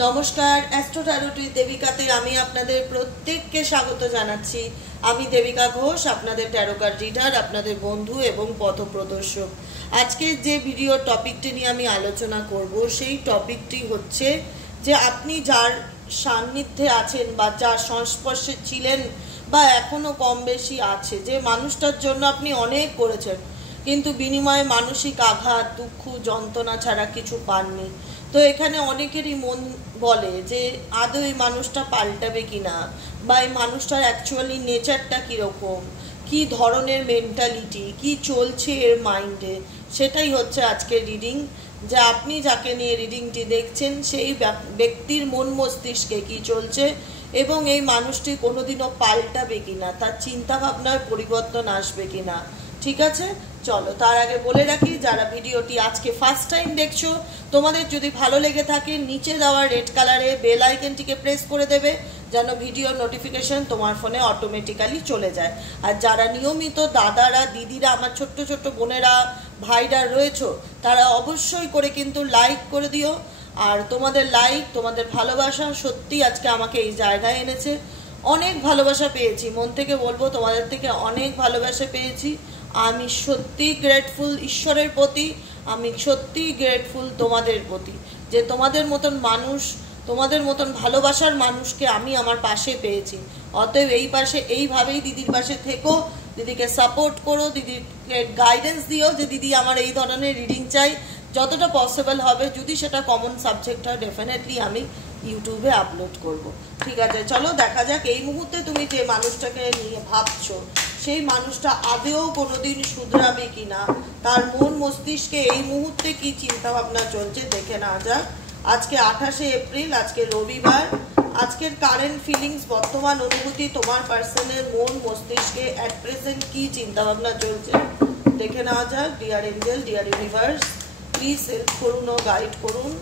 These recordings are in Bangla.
নমস্কার, অ্যাস্ট্রো ট্যারোটি দেবিকাতে আমি আপনাদের প্রত্যেককে স্বাগত জানাচ্ছি। আমি দেবিকা ঘোষ, আপনাদের ট্যারো কার্ড রিডার, আপনাদের বন্ধু এবং পথপ্রদর্শক। আজকে যে ভিডিও টপিকটি নিয়ে আমি আলোচনা করব সেই টপিকটি হচ্ছে যে আপনি যার সান্নিধ্যে আছেন বা যার সংস্পর্শে ছিলেন বা এখনো কম বেশি আছে, যে মানুষটার জন্য আপনি অনেক করেছেন কিন্তু বিনিময়ে মানসিক আঘাত, দুঃখ, যন্ত্রণা ছাড়া কিছু পাননি। তো এখানে অনেকেরই মন বলে যে আদৌ এই মানুষটা পাল্টাবে কিনা, বা এই মানুষটার অ্যাকচুয়ালি নেচারটা কীরকম, কি ধরনের মেন্টালিটি, কি চলছে এর মাইন্ডে। সেটাই হচ্ছে আজকের রিডিং, যে আপনি যাকে নিয়ে রিডিংটি দেখছেন সেই ব্যক্তির মন মস্তিষ্কে কি চলছে এবং এই মানুষটি কোনোদিনও পাল্টাবে কিনা, তার চিন্তা ভাবনার পরিবর্তন আসবে কিনা। ঠিক আছে, চলো তার আগে বলে রাখি, যারা ভিডিওটি আজকে ফার্স্ট টাইম দেখছো, তোমাদের যদি ভালো লেগে থাকে নিচে দেওয়া রেড কালারে বেল আইকনটিকে প্রেস করে দেবে, যেন ভিডিও নোটিফিকেশন তোমার ফোনে অটোমেটিক্যালি চলে যায়। আর যারা নিয়মিত দাদারা, দিদিরা, আমার ছোট্ট ছোট্ট বোনেরা, ভাইরা রয়েছো, তারা অবশ্যই করে কিন্তু লাইক করে দিও। আর তোমাদের লাইক, তোমাদের ভালোবাসা সত্যি আজকে আমাকে এই জায়গায় এনেছে। অনেক ভালোবাসা পেয়েছি, মন থেকে বলবো তোমাদের থেকে অনেক ভালোবাসা পেয়েছি। আমি সত্যি গ্রেটফুল ঈশ্বরের প্রতি, আমি সত্যি গ্রেটফুল তোমাদের প্রতি, যে তোমাদের মতন মানুষ, তোমাদের মতন ভালোবাসার মানুষকে আমি আমার পাশে পেয়েছি। অতএব এই পাশে এইভাবেই দিদির পাশে থেকো, দিদিকে সাপোর্ট করো, দিদিকে গাইডেন্স দিও যে দিদি আমার এই ধরনের রিডিং চাই। যতটা পসিবল হবে, যদি সেটা কমন সাবজেক্ট হয়, ডেফিনেটলি আমি ইউটিউবে আপলোড করব। ঠিক আছে, চলো দেখা যাক এই মুহূর্তে তুমি যে মানুষটাকে নিয়ে ভাবছো সেই মানুষটা আদেও কোনোদিন শুধরাবে কিনা, তার মন মস্তিষ্কে এই মুহূর্তে কি চিন্তা ভাবনা চলছে দেখে নেওয়া যাক। আজকে 28শে এপ্রিল, আজকে রবিবার। আজকের কারেন্ট ফিলিংস, বর্তমান অনুভূতি, তোমার পার্সনের মন মস্তিষ্কে অ্যাট প্রেজেন্ট কি চিন্তা ভাবনা চলছে দেখে নেওয়া যাক। Dear angel, deer universe, please help করুন ও গাইড করুন।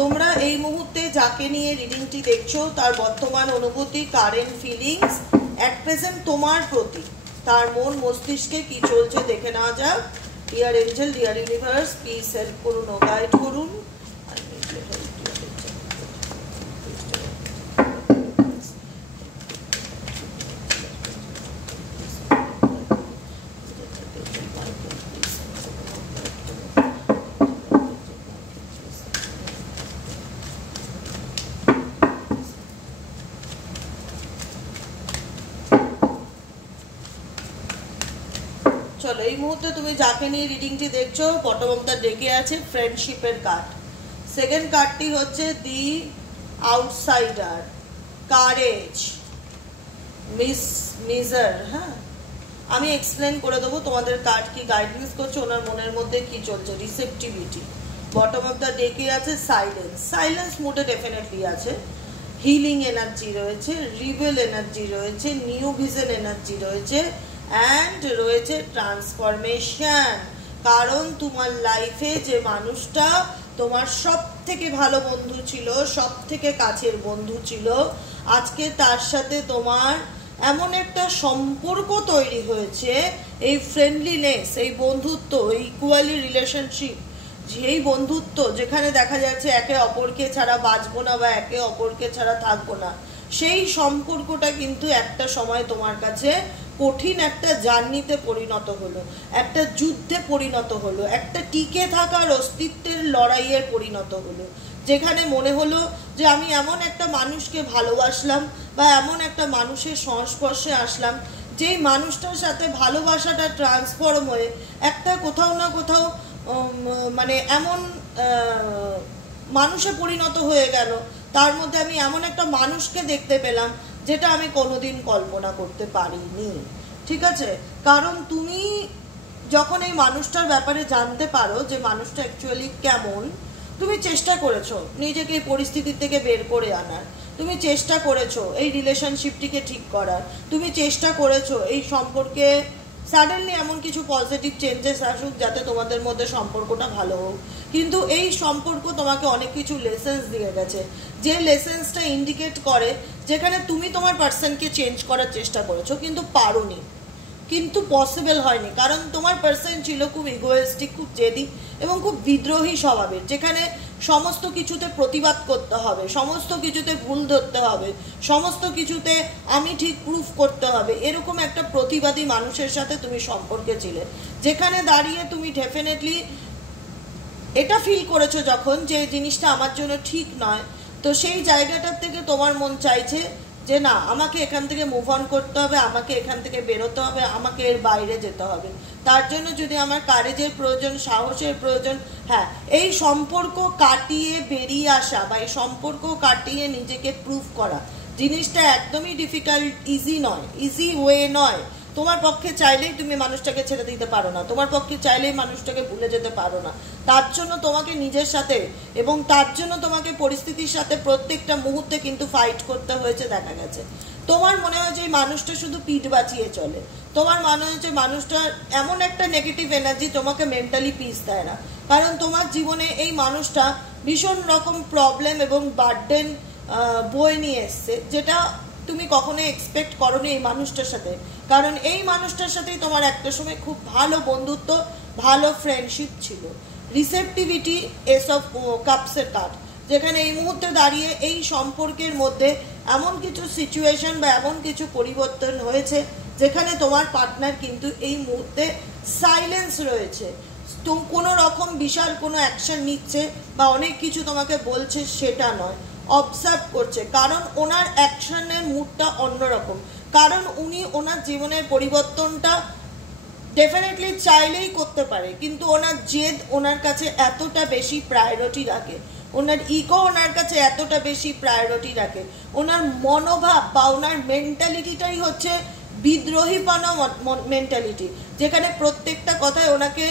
তোমরা এই মুহূর্তে যাকে নিয়ে রিডিংটি দেখছো তার বর্তমান অনুভূতি, কারেন্ট ফিলিংস, অ্যাট প্রেজেন্ট তোমার প্রতি তার মন মস্তিষ্কে কি চলছে দেখে নেওয়া যাক। Dear angel, deer universe, please help করুন ও গাইড করুন। চলো, এই মুহূর্তে তুমি যাকে নিয়ে রিডিংটি দেখছো, বটম অফ দ্য ডেকে আছে ফ্রেন্ডশিপের কার্ড। সেকেন্ড কার্ডটি হচ্ছে দি আউটসাইডার, কারেজ, মিজার। হ্যাঁ, আমি এক্সপ্লেন করে দেবো তোমাদের কার্ড কি গাইডেন্স করছে, ওনার মনের মধ্যে কি চলছে। রিসেপটিভিটি, বটম অফ দ্য ডেকে আছে সাইলেন্স, সাইলেন্স মুডে ডেফিনেটলি আছে। হিলিং এনার্জি রয়েছে, রিভেল এনার্জি রয়েছে, নিউ ভিশন এনার্জি রয়েছে, অ্যান্ড রয়েছে ট্রান্সফরমেশন। কারণ তোমার লাইফে যে মানুষটা তোমার সব থেকে ভালো বন্ধু ছিল, সব থেকে কাছের বন্ধু ছিল, আজকে তার সাথে তোমার এমন একটা সম্পর্ক তৈরি হয়েছে, এই ফ্রেন্ডলিনেস, এই বন্ধুত্ব, এই ইকুয়ালি রিলেশনশিপ, যেই বন্ধুত্ব যেখানে দেখা যাচ্ছে একে অপরকে ছাড়া বাঁচবো না বা একে অপরকে ছাড়া থাকবো না, সেই সম্পর্কটা কিন্তু একটা সময় তোমার কাছে কঠিন একটা জার্নিতে পরিণত হলো, একটা যুদ্ধে পরিণত হলো, একটা টিকে থাকার অস্তিত্বের লড়াইয়ে পরিণত হলো, যেখানে মনে হলো যে আমি এমন একটা মানুষকে ভালোবাসলাম বা এমন একটা মানুষের সংস্পর্শে আসলাম, যেই মানুষটার সাথে ভালোবাসাটা ট্রান্সফর্ম হয়ে একটা কোথাও না কোথাও মানে এমন মানুষে পরিণত হয়ে গেল, তার মধ্যে আমি এমন একটা মানুষকে দেখতে পেলাম যেটা আমি কোনোদিন কল্পনা করতে পারিনি। ঠিক আছে, কারণ তুমি যখন এই মানুষটার ব্যাপারে জানতে পারো যে মানুষটা অ্যাকচুয়ালি কেমন, তুমি চেষ্টা করেছো নিজেকে এই পরিস্থিতি থেকে বের করে আনার, তুমি চেষ্টা করেছো এই রিলেশনশিপটিকে ঠিক করার, তুমি চেষ্টা করেছো এই সম্পর্কে সাডেনলি এমন কিছু পজিটিভ চেঞ্জেস আসুক যাতে তোমাদের মধ্যে সম্পর্কটা ভালো হোক। কিন্তু এই সম্পর্ক তোমাকে অনেক কিছু লেসেন্স দিয়ে গেছে, যে লেসেন্সটা ইন্ডিকেট করে যেখানে তুমি তোমার পার্সনকে চেঞ্জ করার চেষ্টা করেছো কিন্তু পারোনি, কিন্তু পসিবল হয়নি, কারণ তোমার পার্সন ছিল খুব ইগোয়েস্টিক, খুব জেদি এবং খুব বিদ্রোহী স্বভাবের, যেখানে সমস্ত কিছুতে প্রতিবাদ করতে হবে, সমস্ত কিছুতে ভুল ধরতে হবে, সমস্ত কিছুতে আমি ঠিক প্রুফ করতে হবে, এরকম একটা প্রতিবাদী মানুষের সাথে তুমি সম্পর্কে ছিলে, যেখানে দাঁড়িয়ে তুমি ডেফিনেটলি এটা ফিল করেছো যখন যে জিনিসটা আমার জন্য ঠিক নয়, তো সেই জায়গাটার থেকে তোমার মন চাইছে যে না, আমাকে এখান থেকে মুভ অন করতে হবে, আমাকে এখান থেকে বেরোতে হবে, আমাকে এর বাইরে যেতে হবে। তার জন্য যদি আমার কারেজের প্রয়োজন, সাহসের প্রয়োজন, হ্যাঁ, এই সম্পর্ক কাটিয়ে বেরিয়ে আসা বা এই সম্পর্ক কাটিয়ে নিজেকে প্রুভ করা জিনিসটা একদমই ডিফিকাল্ট, ইজি নয়, ইজি ওয়ে নয়। তোমার পক্ষে চাইলেই তুমি মানুষটাকে ছেড়ে দিতে পারো না, তোমার পক্ষে চাইলেই মানুষটাকে ভুলে যেতে পারো না। তার জন্য তোমাকে নিজের সাথে এবং তার জন্য তোমাকে পরিস্থিতির সাথে প্রত্যেকটা মুহূর্তে কিন্তু ফাইট করতে হয়েছে। দেখা গেছে তোমার মনে হয় যে মানুষটা শুধু পিঠ বাঁচিয়ে চলে, তোমার মনে হচ্ছে মানুষটা এমন একটা নেগেটিভ এনার্জি তোমাকে মেন্টালি পিস দেয় না, কারণ তোমার জীবনে এই মানুষটা ভীষণ রকম প্রবলেম এবং বার্ডেন বয়ে নিয়ে এসছে, যেটা তুমি কখনোই এক্সপেক্ট করোনি এই মানুষটার সাথে। কারণ এই মানুষটার সাথেই তোমার একটা সময় খুব ভালো বন্ধুত্ব, ভালো ফ্রেন্ডশিপ ছিল। রিসেপটিভিটি, এস অফ কাপসের কার্ড, যেখানে এই মুহূর্তে দাঁড়িয়ে এই সম্পর্কের মধ্যে এমন কিছু সিচুয়েশন বা এমন কিছু পরিবর্তন হয়েছে যেখানে তোমার পার্টনার কিন্তু এই মুহূর্তে সাইলেন্স রয়েছে, তো কোনো রকম বিশাল কোনো অ্যাকশন নিচ্ছে বা অনেক কিছু তোমাকে বলছে সেটা নয়, অবজার্ভ করছে, কারণ ওনার অ্যাকশনের মুডটা অন্যরকম, কারণ উনি ওনার জীবনের পরিবর্তনটা ডেফিনেটলি চাইলেই করতে পারে, কিন্তু ওনার জেদ ওনার কাছে এতটা বেশি প্রায়োরিটি রাখে, ওনার ইগো ওনার কাছে এতটা বেশি প্রায়োরিটি রাখে, ওনার মনোভাব বা ওনার মেন্টালিটিটাই হচ্ছে বিদ্রোহীপনা মেন্টালিটি, যেখানে প্রত্যেকটা কথায় ওনাকে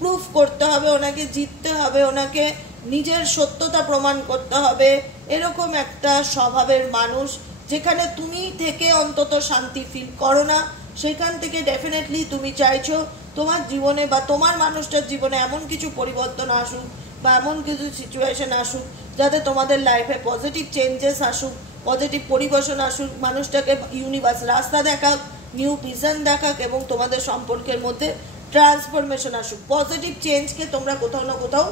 প্রুফ করতে হবে, ওনাকে জিততে হবে, ওনাকে নিজের সত্যতা প্রমাণ করতে হবে, এরকম একটা স্বভাবের মানুষ। যেখানে তুমি থেকে অন্তত শান্তি ফিল করো না, সেখান থেকে ডেফিনেটলি তুমি চাইছো তোমার জীবনে বা তোমার মানুষটার জীবনে এমন কিছু পরিবর্তন আসুক বা এমন কিছু সিচুয়েশন আসুক যাতে তোমাদের লাইফে পজিটিভ চেঞ্জেস আসুক, পজিটিভ পরিবর্তন আসুক, মানুষটাকে ইউনিভার্স রাস্তা দেখাক, নিউ ভিশন দেখাক এবং তোমাদের সম্পর্কের মধ্যে ট্রান্সফরমেশন আসুক। পজিটিভ চেঞ্জকে তোমরা কোথাও না কোথাও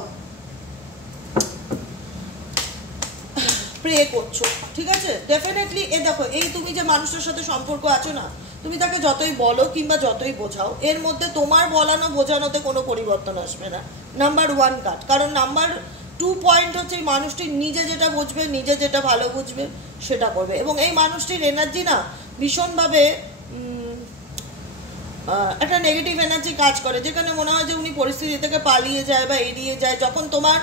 প্রে করছো, ঠিক আছে? ডেফিনেটলি এ দেখো, এই তুমি যে মানুষটার সাথে সম্পর্ক আছো না, তুমি তাকে যতই বলো কিংবা যতই বোঝাও, এর মধ্যে তোমার বলানো বোঝানোতে কোনো পরিবর্তন আসবে না। নাম্বার 1 কাট। কারণ নাম্বার 2 পয়েন্ট হচ্ছে এই মানুষটি নিজে যেটা বুঝবে, নিজে যেটা ভালো বুঝবে সেটা করবে, এবং এই মানুষটির এনার্জি না ভীষণভাবে একটা নেগেটিভ এনার্জি কাজ করে, যেখানে মনে হয় যে উনি পরিস্থিতি থেকে পালিয়ে যায় বা এড়িয়ে যায়। যখন তোমার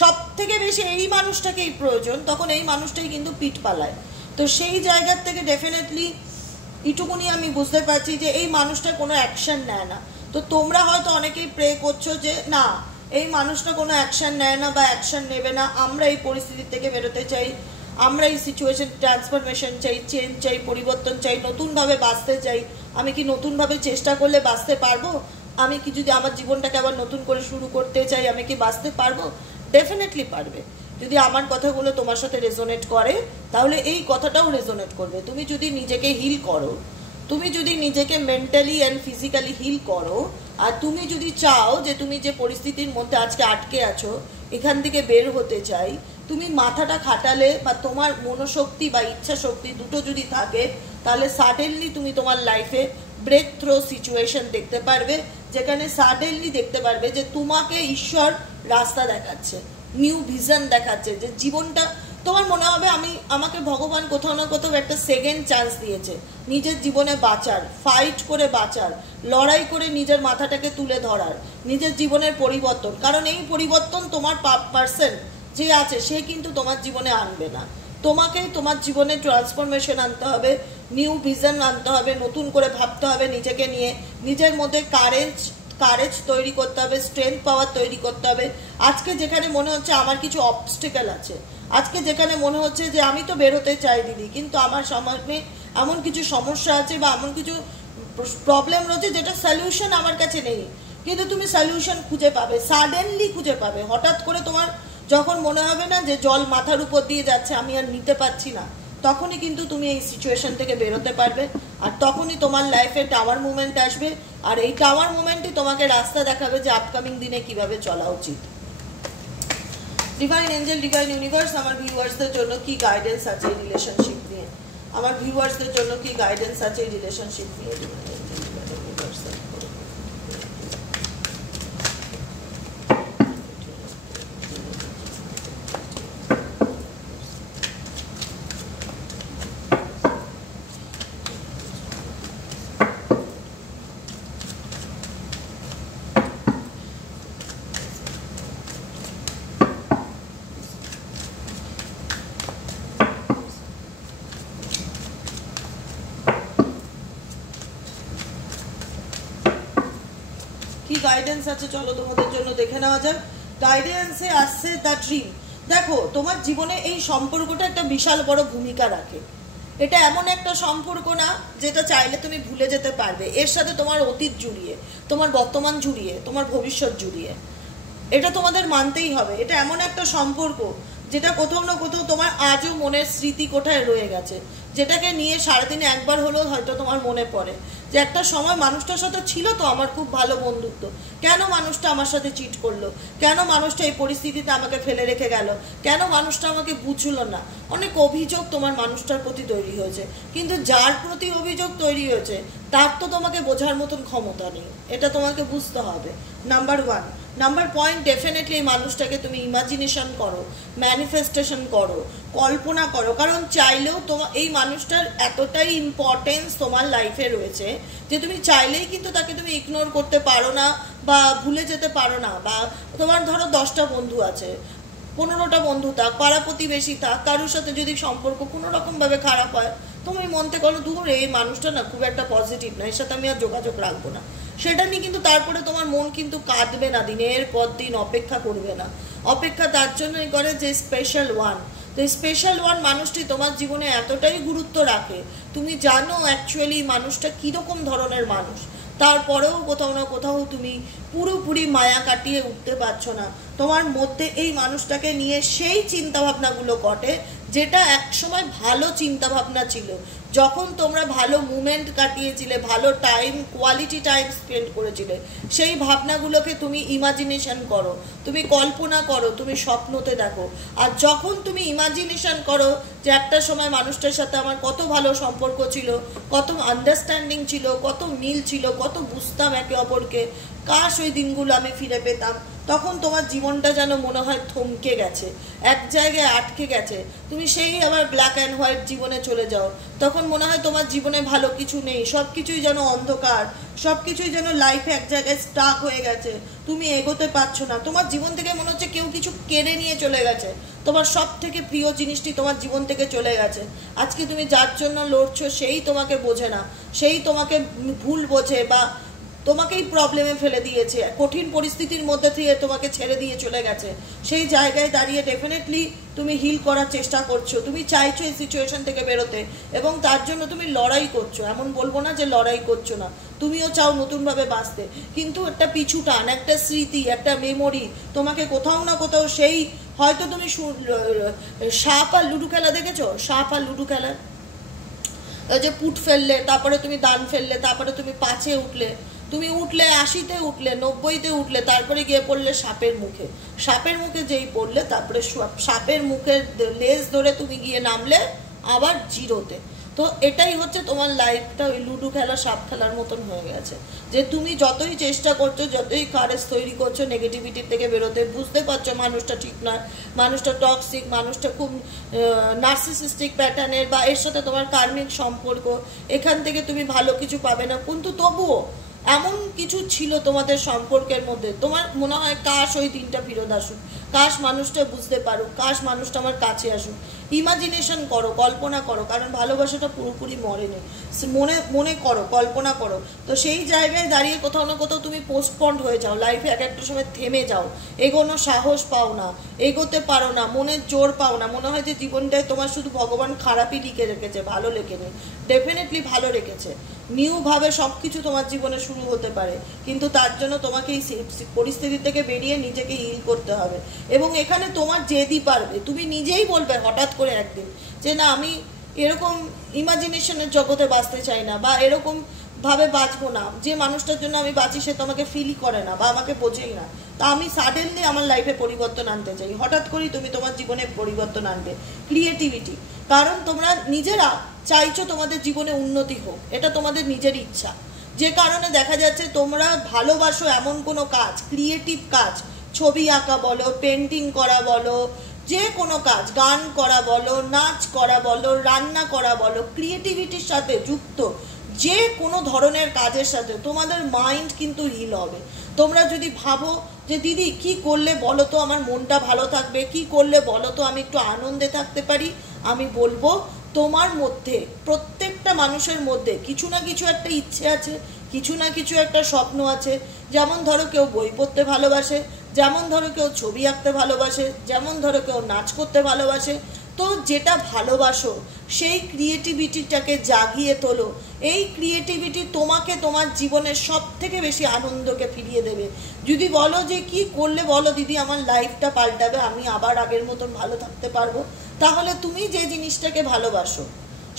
সব থেকে বেশি এই মানুষটাকেই প্রয়োজন, তখন এই মানুষটাই কিন্তু পিঠ পালায়। তো সেই জায়গার থেকে ডেফিনেটলি এটুকুনি আমি বুঝতে পারছি যে এই মানুষটা কোনো অ্যাকশন নেয় না। তো তোমরা হয়তো অনেকেই প্রে করছো যে না, এই মানুষটা কোনো অ্যাকশন নেয় না বা অ্যাকশন নেবে না, আমরা এই পরিস্থিতি থেকে বেরোতে চাই, আমরা এই সিচুয়েশন ট্রান্সফরমেশন চাই, চেঞ্জ চাই, পরিবর্তন চাই, নতুনভাবে বাঁচতে চাই। আমি কি নতুনভাবে চেষ্টা করলে বাঁচতে পারবো? আমি কি যদি আমার জীবনটাকে আবার নতুন করে শুরু করতে চাই, আমি কি বাঁচতে পারবো? ডেফিনেটলি পারবে। যদি আমার কথাগুলো তোমার সাথে রেজোনেট করে তাহলে এই কথাটাও রেজোনেট করবে। তুমি যদি নিজেকে হিল করো, তুমি যদি নিজেকে মেন্টালি অ্যান্ড ফিজিক্যালি হিল করো, আর তুমি যদি চাও যে তুমি যে পরিস্থিতির মধ্যে আজকে আটকে আছো এখান থেকে বের হতে চাই, তুমি মাথাটা খাটালে বা তোমার মনোশক্তি বা ইচ্ছা শক্তি দুটো যদি থাকে, তাহলে সাডেনলি তুমি তোমার লাইফে ব্রেক থ্রো সিচুয়েশন দেখতে পারবে, যেখানে সাডেনলি দেখতে পারবে যে তোমাকে ঈশ্বর রাস্তা দেখাচ্ছে, নিউ ভিশন দেখাচ্ছে, যে জীবনটা তোমার মনে হবে আমাকে ভগবান কোথাও না কোথাও একটা সেকেন্ড চান্স দিয়েছে নিজের জীবনে বাঁচার, ফাইট করে বাঁচার, লড়াই করে নিজের মাথাটাকে তুলে ধরার, নিজের জীবনের পরিবর্তন। কারণ এই পরিবর্তন তোমার পার্সন যে আছে সে কিন্তু তোমার জীবনে আনবে না, তোমাকেই তোমার জীবনে ট্রান্সফরমেশন আনতে হবে, নিউ ভিশন আনতে হবে, নতুন করে ভাবতে হবে নিজেকে নিয়ে, নিজের মধ্যে কারেজ তৈরি করতে হবে, স্ট্রেংথ পাওয়ার তৈরি করতে হবে। আজকে যেখানে মনে হচ্ছে আমার কিছু অবস্টেকেল আছে, আজকে যেখানে মনে হচ্ছে যে আমি তো বেরোতে চাই দিদি, কিন্তু আমার সামনে এমন কিছু সমস্যা আছে বা এমন কিছু প্রবলেম রয়েছে যেটা সলিউশন আমার কাছে নেই, কিন্তু তুমি সলিউশন খুঁজে পাবে, সাডেনলি খুঁজে পাবে। হঠাৎ করে তোমার যখন মনে হবে না যে জল মাথার উপর দিয়ে যাচ্ছে, আমি আর নিতে পারছি না, তখনই কিন্তু তুমি এই সিচুয়েশন থেকে বেরোতে পারবে। আর তখনই তোমার লাইফে টাওয়ার মুভমেন্ট আসবে, আর এই টাওয়ার মুভমেন্টই তোমাকে রাস্তা দেখাবে যে আপকামিং দিনে কিভাবে চলা উচিত। ডিভাইন এঞ্জেল, ডিভাইন ইউনিভার্স, আমার ভিউয়ার্সদের জন্য কি গাইডেন্স আছে এই রিলেশনশিপ নিয়ে? আমার ভিউয়ার্সদের জন্য কি গাইডেন্স আছে এই রিলেশনশিপ নিয়ে? কি গাইডেন্স আছে চলো তোমাদের জন্য দেখে নেওয়া যাক। গাইডেন্সে আসছে দ্য ড্রিম। দেখো, তোমার জীবনে এই সম্পর্কটা একটা বিশাল বড় ভূমিকা রাখে। এটা এমন একটা সম্পর্ক না যেটা চাইলে তুমি ভুলে যেতে পারবে। এর সাথে তোমার অতীত জুড়িয়ে, তোমার বর্তমান জুড়িয়ে, তোমার ভবিষ্যৎ জুড়িয়ে, এটা তোমাদের মানতেই হবে। এটা এমন একটা সম্পর্ক যেটা কোথাও না কোথাও তোমার আজও মনের স্মৃতি কোঠায় রয়ে গেছে, যেটাকে নিয়ে সারাদিনে একবার হলেও হয়তো তোমার মনে পড়ে যে একটা সময় মানুষটার সাথে ছিল তো আমার খুব ভালো বন্ধুত্ব, কেন মানুষটা আমার সাথে চিট করলো, কেন মানুষটা এই পরিস্থিতিতে আমাকে ফেলে রেখে গেল, কেন মানুষটা আমাকে বুঝলো না। অনেক অভিযোগ তোমার মানুষটার প্রতি তৈরি হয়েছে, কিন্তু যার প্রতি অভিযোগ তৈরি হয়েছে তার তো তোমাকে বোঝার মতন ক্ষমতা নেই, এটা তোমাকে বুঝতে হবে। Number one. Number point, definitely এই মানুষটাকে তুমি ইমাজিনেশন করো, ম্যানিফেস্টেশন করো, কল্পনা করো, কারণ চাইলেও তোমার এই মানুষটার এতটাই ইম্পর্টেন্স তোমার লাইফে রয়েছে যে তুমি চাইলেই কিন্তু তাকে তুমি ইগনোর করতে পারো না বা ভুলে যেতে পারো না। বা তোমার ধরো 10টা বন্ধু আছে, 15টা বন্ধু থাক, পাড়া প্রতিবেশী থাক, কারোর সাথে যদি সম্পর্ক কোনো রকমভাবে খারাপ হয়, তুমি মন থেকে বলো দূর এই মানুষটা না খুব একটা পজিটিভ না, এর সাথে আমি আর যোগাযোগ রাখবো না, সেটা নিয়ে কিন্তু তারপরে তোমার মন কিন্তু কাঁদবে না, দিনের পর দিন অপেক্ষা করবে না। অপেক্ষা তার জন্যই করে যে স্পেশাল ওয়ান, তো স্পেশাল ওয়ান মানুষটি তোমার জীবনে এতটাই গুরুত্ব রাখে, তুমি জানো অ্যাকচুয়ালি মানুষটা কীরকম ধরনের মানুষ, তারপরেও কোথাও না কোথাও তুমি পুরোপুরি মায়া কাটিয়ে উঠতে পারছো না। তোমার মধ্যে এই মানুষটাকে নিয়ে সেই চিন্তাভাবনাগুলো ঘটে যেটা একসময় ভালো চিন্তাভাবনা ছিল, যখন তোমরা ভালো মুমেন্ট কাটিয়েছিলে, ভালো টাইম, কোয়ালিটি টাইম স্পেন্ড করেছিলে, সেই ভাবনাগুলোকে তুমি ইমাজিনেশন করো, তুমি কল্পনা করো, তুমি স্বপ্নতে দেখো। আর যখন তুমি ইমাজিনেশন করো যে একটা সময় মানুষটার সাথে আমার কত ভালো সম্পর্ক ছিল, কত আন্ডারস্ট্যান্ডিং ছিল, কত মিল ছিল, কত বুঝতাম একে অপরকে, কাশ ওই দিনগুলো আমি ফিরে পেতাম, তখন তোমার জীবনটা যেন মনে হয় থমকে গেছে, এক জায়গায় আটকে গেছে। তুমি সেই আবার ব্ল্যাক অ্যান্ড হোয়াইট জীবনে চলে যাও, তখন মনে হয় তোমার জীবনে ভালো কিছু নেই, সব কিছুই যেন অন্ধকার, সব কিছুই যেন লাইফে এক জায়গায় স্টাক হয়ে গেছে, তুমি এগোতে পারছো না, তোমার জীবন থেকে মনে হচ্ছে কেউ কিছু কেড়ে নিয়ে চলে গেছে, তোমার সব থেকে প্রিয় জিনিসটি তোমার জীবন থেকে চলে গেছে। আজকে তুমি যার জন্য লড়ছো সেই তোমাকে বোঝে না, সেই তোমাকে ভুল বোঝে বা তোমাকেই প্রবলেমে ফেলে দিয়েছে, কঠিন পরিস্থিতির মধ্যে থেকে তোমাকে ছেড়ে দিয়ে চলে গেছে। সেই জায়গায় দাঁড়িয়ে ডেফিনেটলি তুমি হিল করার চেষ্টা করছো, তুমি চাইছো এই সিচুয়েশন থেকে বেরোতে, এবং তার জন্য তুমি লড়াই করছো। এমন বলবো না যে লড়াই করছো না, তুমিও চাও নতুনভাবে বাঁচতে, কিন্তু একটা পিছু টান, একটা স্মৃতি, একটা মেমোরি তোমাকে কোথাও না কোথাও সেই, হয়তো তুমি সাপ আর লুডো খেলা দেখেছো, সাপ আর লুডো খেলা, যে পুট ফেললে, তারপরে তুমি দান ফেললে, তারপরে তুমি 5-এ উঠলে, তুমি উঠলে 80-তে উঠলে, 90-তে উঠলে, তারপরে গিয়ে পড়লে সাপের মুখে, সাপের মুখে যেই পড়লে তারপরে সাপের মুখের লেজ ধরে তুমি গিয়ে নামলে আবার 0-তে। তো এটাই হচ্ছে তোমার লাইফটা ওই লুডো খেলা, সাপ খেলার মতন হয়ে গেছে, যে তুমি যতই চেষ্টা করছো, যতই কারেজ তৈরি করছো নেগেটিভিটির থেকে বেরোতে, বুঝতে পারছো মানুষটা ঠিক নয়, মানুষটা টক্সিক, মানুষটা খুব নার্সিসিস্টিক প্যাটার্নের, বা এর সাথে তোমার কার্মিক সম্পর্ক, এখান থেকে তুমি ভালো কিছু পাবে না, কিন্তু তবুও এমন কিছু ছিল তোমাদের সম্পর্কের মধ্যে, তোমার মনে হয় কাশ ওই দিনটা ফিরত আসুক, কাশ মানুষটা বুঝতে পারুক, কাশ মানুষটা আমার কাছে আসুক। ইমাজিনেশন করো, কল্পনা করো, কারণ ভালোবাসাটা পুরোপুরি মরেনি। মনে মনে করো, কল্পনা করো। তো সেই জায়গায় দাঁড়িয়ে কোথাও না কোথাও তুমি পোস্টপন্ড হয়ে যাও, লাইফে এক একটা সময় থেমে যাও, এগোনো সাহস পাও না, এগোতে পারো না, মনের জোর পাও না, মনে হয় যে জীবনটায় তোমার শুধু ভগবান খারাপই লিখে রেখেছে, ভালো লেখেনি। ডেফিনেটলি ভালো রেখেছে, নিউভাবে সব কিছু তোমার জীবনে শুরু হতে পারে, কিন্তু তার জন্য তোমাকে এই পরিস্থিতি থেকে বেরিয়ে নিজেকে হিল করতে হবে। এবং এখানে তোমার জেদি পারবে, তুমি নিজেই বলবে হঠাৎ করে একদিন যে না, আমি এরকম ইমাজিনেশনের জগতে বাঁচতে চাই না, বা এরকম ভাবে বাঁচবো না, যে মানুষটার জন্য আমি বাঁচি সে তো আমাকে ফিলই করে না বা আমাকে বোঝেই না, তা আমি সাডেনলি আমার লাইফে পরিবর্তন আনতে চাই। হঠাৎ করেই তুমি তোমার জীবনে পরিবর্তন আনবে। ক্রিয়েটিভিটি, কারণ তোমরা নিজেরা চাইছো তোমাদের জীবনে উন্নতি হোক, এটা তোমাদের নিজের ইচ্ছা, যে কারণে দেখা যাচ্ছে তোমরা ভালোবাসো এমন কোনো কাজ, ক্রিয়েটিভ কাজ, ছবি আঁকা বলো, পেন্টিং করা বলো, যে কোনো কাজ, গান করা বলো, নাচ করা বলো, রান্না করা বলো, ক্রিয়েটিভিটির সাথে যুক্ত যে কোনো ধরনের কাজের সাথে তোমাদের মাইন্ড কিন্তু হিল হবে। তোমরা যদি ভাবো যে দিদি কি করলে বলো তো আমার মনটা ভালো থাকবে, কি করলে বলো তো আমি একটু আনন্দে থাকতে পারি, আমি বলবো তোমার মধ্যে, প্রত্যেকটা মানুষের মধ্যে কিছু না কিছু একটা ইচ্ছে আছে, কিছু না কিছু একটা স্বপ্ন আছে। যেমন ধরো কেউ বই পড়তে ভালোবাসে, যেমন ধরো কেউ ছবি আঁকতে ভালোবাসে, যেমন ধরো কেউ নাচ করতে ভালোবাসে। তো যেটা ভালোবাসো সেই ক্রিয়েটিভিটিটাকে জাগিয়ে তোলো। এই ক্রিয়েটিভিটি তোমাকে তোমার জীবনের সব থেকে বেশি আনন্দকে ফিরিয়ে দেবে। যদি বলো যে কি করলে বলো দিদি আমার লাইফটা পাল্টাবে, আমি আবার আগের মতন ভালো থাকতে পারবো, তাহলে তুমি যে জিনিসটাকে ভালোবাসো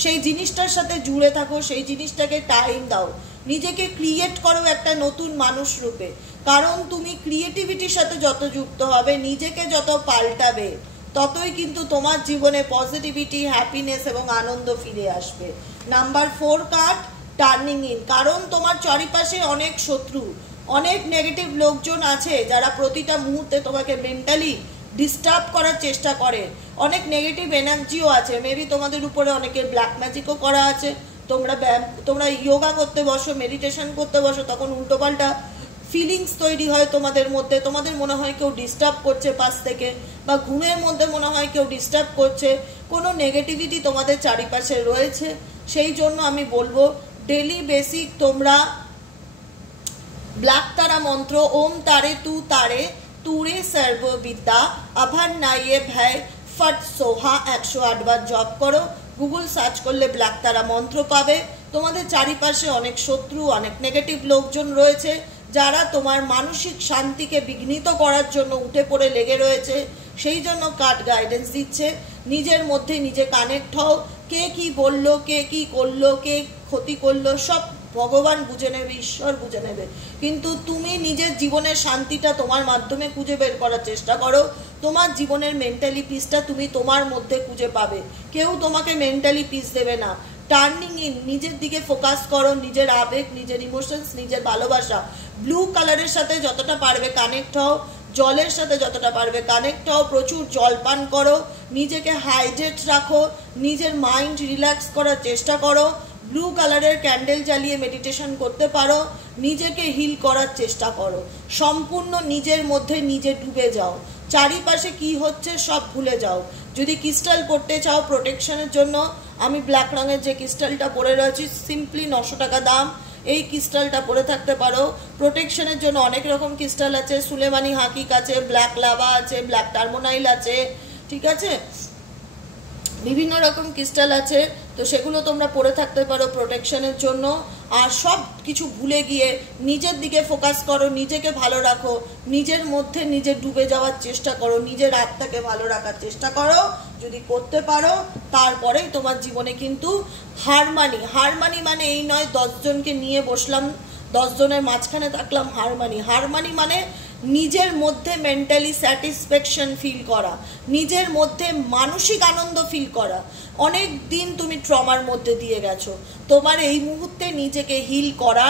সেই জিনিসটার সাথে জুড়ে থাকো, সেই জিনিসটাকে টাইম দাও, নিজেকে ক্রিয়েট করো একটা নতুন মানুষ রূপে। কারণ তুমি ক্রিয়েটিভিটির সাথে যত যুক্ত হবে, নিজেকে যত পাল্টাবে, ততই কিন্তু তোমার জীবনে পজিটিভিটি, হ্যাপিনেস এবং আনন্দ ফিরে আসবে। Number 4 card, turning in. কারণ তোমার চারিপাশে অনেক শত্রু, অনেক নেগেটিভ লোকজন আছে যারা প্রতিটা মুহূর্তে তোমাকে মেন্টালি ডিস্টার্ব করার চেষ্টা করে। অনেক নেগেটিভ এনার্জিও আছে, মেবি তোমাদের উপরে অনেকের ব্ল্যাক ম্যাজিকও করা আছে। তোমরা যোগা করতে বসো, মেডিটেশন করতে বসো, তখন উল্টোপাল্টা ফিলিংস তৈরি হয় তোমাদের মধ্যে, তোমাদের মনে হয় কেউ ডিস্টার্ব করছে পাশ থেকে, বা ঘুমের মধ্যে মনে হয় কেউ ডিস্টার্ব করছে, কোনো নেগেটিভিটি তোমাদের চারিপাশে রয়েছে। সেই জন্য আমি বলবো ডেলি বেসিক তোমরা ব্ল্যাক তারা মন্ত্র, ওম তারে তু তারে তুরে সর্ববিদ্যা আভার নাইয়ে ভয় ফট সোহা 108 বার জপ করো। গুগল সার্চ করলে ব্ল্যাক তারা মন্ত্র পাবে। তোমাদের চারিপাশে অনেক শত্রু, অনেক নেগেটিভ লোকজন রয়েছে যারা তোমার মানসিক শান্তিকে বিঘ্নিত করার জন্য উঠে পড়ে লেগে রয়েছে। সেই জন্য কার্ড গাইডেন্স দিচ্ছে, নিজের মধ্যে নিজে কানেক্ট হও। কে কি বললো, কে কি করলো, কে ক্ষতি করলো, সব ভগবান বুঝে নেবে, ঈশ্বর বুঝে নেবে। কিন্তু তুমি নিজের জীবনের শান্তিটা তোমার মাধ্যমে খুঁজে বের করার চেষ্টা করো। তোমার জীবনের মেন্টালি পিসটা তুমি তোমার মধ্যে খুঁজে পাবে, কেউ তোমাকে মেন্টালি পিস দেবে না। টার্নিং ইন, নিজের দিকে ফোকাস করো, নিজের আবেগ, নিজের ইমোশনস, নিজের ভালোবাসা। ব্লু কালারের সাথে যতটা পারবে কানেক্ট হও, জলের সাথে যতটা পারবে কানেক্ট হও, প্রচুর জল পান করো, নিজেকে হাইড্রেট রাখো, নিজের মাইন্ড রিল্যাক্স করার চেষ্টা করো। ব্লু কালারের ক্যান্ডেল জ্বালিয়ে মেডিটেশন করতে পারো, নিজেকে হিল করার চেষ্টা করো, সম্পূর্ণ নিজের মধ্যে নিজে ডুবে যাও, চারিপাশে কি হচ্ছে সব ভুলে যাও। যদি ক্রিস্টাল পড়তে চাও প্রোটেকশনের জন্য, আমি ব্ল্যাক রঙের যে ক্রিস্টালটা পরে রয়েছি, সিম্পলি 900 টাকা দাম, এই ক্রিস্টালটা পরে থাকতে পারো। প্রোটেকশনের জন্য অনেক রকম ক্রিস্টাল আছে, সুলেমানি হাকিক আছে, ব্ল্যাক লাভা আছে, ব্ল্যাক টার্মোনাইল আছে, ঠিক আছে, বিভিন্ন রকম ক্রিস্টাল আছে। তো সেগুলো তোমরা পরে থাকতে পারো প্রোটেকশনের জন্য। আর সব কিছু ভুলে গিয়ে নিজের দিকে ফোকাস করো, নিজেকে ভালো রাখো, নিজের মধ্যে নিজে ডুবে যাওয়ার চেষ্টা করো, নিজের আত্মাকে ভালো রাখার চেষ্টা করো। যদি করতে পারো তারপরেই তোমার জীবনে কিন্তু হারমানি মানে এই নয় 10 জনকে নিয়ে বসলাম, 10 জনের মাঝখানে থাকলাম, হারমানি মানে নিজের মধ্যে মেন্টালি স্যাটিসফ্যাকশন ফিল করা, নিজের মধ্যে মানসিক আনন্দ ফিল করা। অনেক দিন তুমি ট্রমার মধ্যে দিয়ে গেছো, তোমার এই মুহূর্তে নিজেকে হিল করা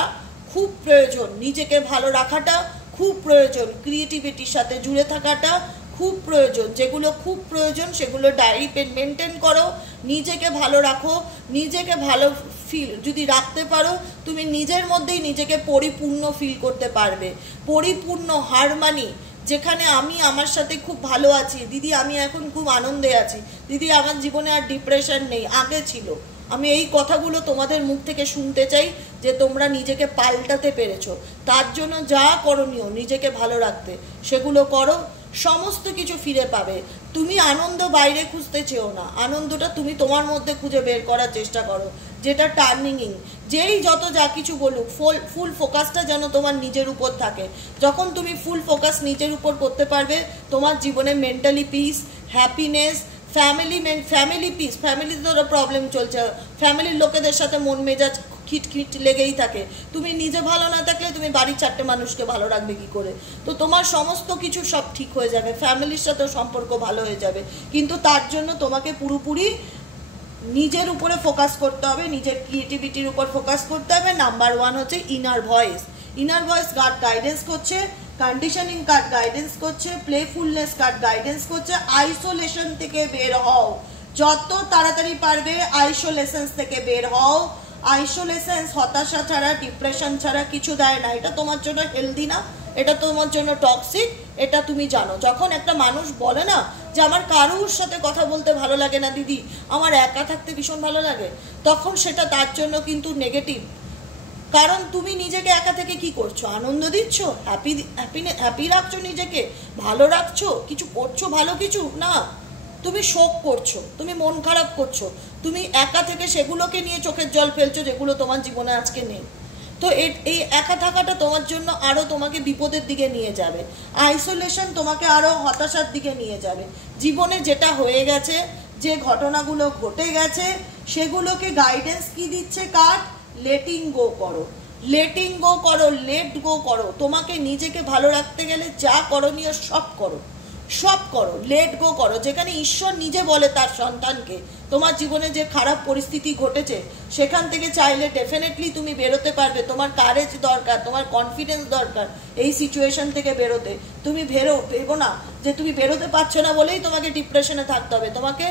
খুব প্রয়োজন, নিজেকে ভালো রাখাটা খুব প্রয়োজন, ক্রিয়েটিভিটির সাথে জুড়ে থাকাটা খুব প্রয়োজন। যেগুলো খুব প্রয়োজন সেগুলো ডায়েরি মেনটেন করো, নিজেকে ভালো রাখো, নিজেকে ভালো ফিল যদি রাখতে পারো তুমি নিজের মধ্যেই নিজেকে পরিপূর্ণ ফিল করতে পারবে। পরিপূর্ণ হারমানি যেখানে আমি আমার সাথে খুব ভালো আছি, দিদি আমি এখন খুব আনন্দে আছি, দিদি আমার জীবনে আর ডিপ্রেশন নেই, আগে ছিল। আমি এই কথাগুলো তোমাদের মুখ থেকে শুনতে চাই যে তোমরা নিজেকে পাল্টাতে পেরেছো। তার জন্য যা করণীয় নিজেকে ভালো রাখতে সেগুলো করো, সমস্ত কিছু ফিরে পাবে। তুমি আনন্দ বাইরে খুঁজতে চেও না, আনন্দটা তুমি তোমার মধ্যে খুঁজে বের করার চেষ্টা করো, যেটা টার্নিং। যেই যত যা কিছু বলুক, ফুল ফোকাসটা যেন তোমার নিজের উপর থাকে। যখন তুমি ফুল ফোকাস নিজের উপর করতে পারবে, তোমার জীবনে mentally piece, happiness, family piece, ফ্যামিলিতে ধরো প্রবলেম চলছে, ফ্যামিলির লোকেদের সাথে মন মেজাজ খিটখিট লেগেই থাকে। তুমি নিজে ভালো না থাকলে তুমি বাড়ির 4টে মানুষকে ভালো রাখবে কি করে? তো তোমার সমস্ত কিছু সব ঠিক হয়ে যাবে, ফ্যামিলির সাথেও সম্পর্ক ভালো হয়ে যাবে। কিন্তু তার জন্য তোমাকে পুরোপুরি নিজের উপরে ফোকাস করতে হবে, নিজের ক্রিয়েটিভিটির উপর ফোকাস করতে হবে। নাম্বার 1 হচ্ছে inner voice. Inner voice card guidance করছে, কন্ডিশনিং কার্ড গাইডেন্স করছে, প্লেফুলনেস কার্ড গাইডেন্স করছে। আইসোলেশন থেকে বের হও, যত তাড়াতাড়ি পারবে আইসোলেশন থেকে বের হও। আইসোলেশন হতাশা ছাড়া, ডিপ্রেশন ছাড়া কিছু দেয় না। এটা তোমার জন্য হেলদি না, এটা তোমার জন্য টক্সিক, এটা তুমি জানো। যখন একটা মানুষ বলে না যে আমার কারোর সাথে কথা বলতে ভালো লাগে না দিদি, আমার একা থাকতে ভীষণ ভালো লাগে, তখন সেটা তার জন্য কিন্তু নেগেটিভ। কারণ তুমি নিজেকে একা থেকে কি করছো? আনন্দ দিচ্ছ, হ্যাপি রাখছো, নিজেকে ভালো রাখছো, কিছু করছো ভালো কিছু না, তুমি শোক করছো, তুমি মন খারাপ করছো, তুমি একা থেকে সেগুলোকে নিয়ে চোখের জল ফেলছো যেগুলো তোমার জীবনে আজকে নেই। তো এই একা থাকাটা তোমার জন্য আরো তোমাকে বিপদের দিকে নিয়ে যাবে। আইসোলেশন তোমাকে আরো হতাশার দিকে নিয়ে যাবে। জীবনে যেটা হয়ে গেছে, যে ঘটনাগুলো ঘটে গেছে, সেগুলোকে গাইডেন্স কি দিচ্ছে কার্ড? লেটিং গো করো, লেটিং গো করো, লেট গো করো। তোমাকে নিজেকে ভালো রাখতে গেলে যা করণীয় সব করো, সব করো, লেট গো করো। যেখানে ঈশ্বর নিজে বলে তার সন্তানকে, তোমার জীবনে যে খারাপ পরিস্থিতি ঘটেছে সেখান থেকে চাইলে ডেফিনেটলি তুমি বেরোতে পারবে। তোমার কারেজ দরকার, তোমার কনফিডেন্স দরকার এই সিচুয়েশন থেকে বেরোতে। তুমি ভেবো না যে তুমি বেরোতে পারছো না বলেই তোমাকে ডিপ্রেশনে থাকতে হবে। তোমাকে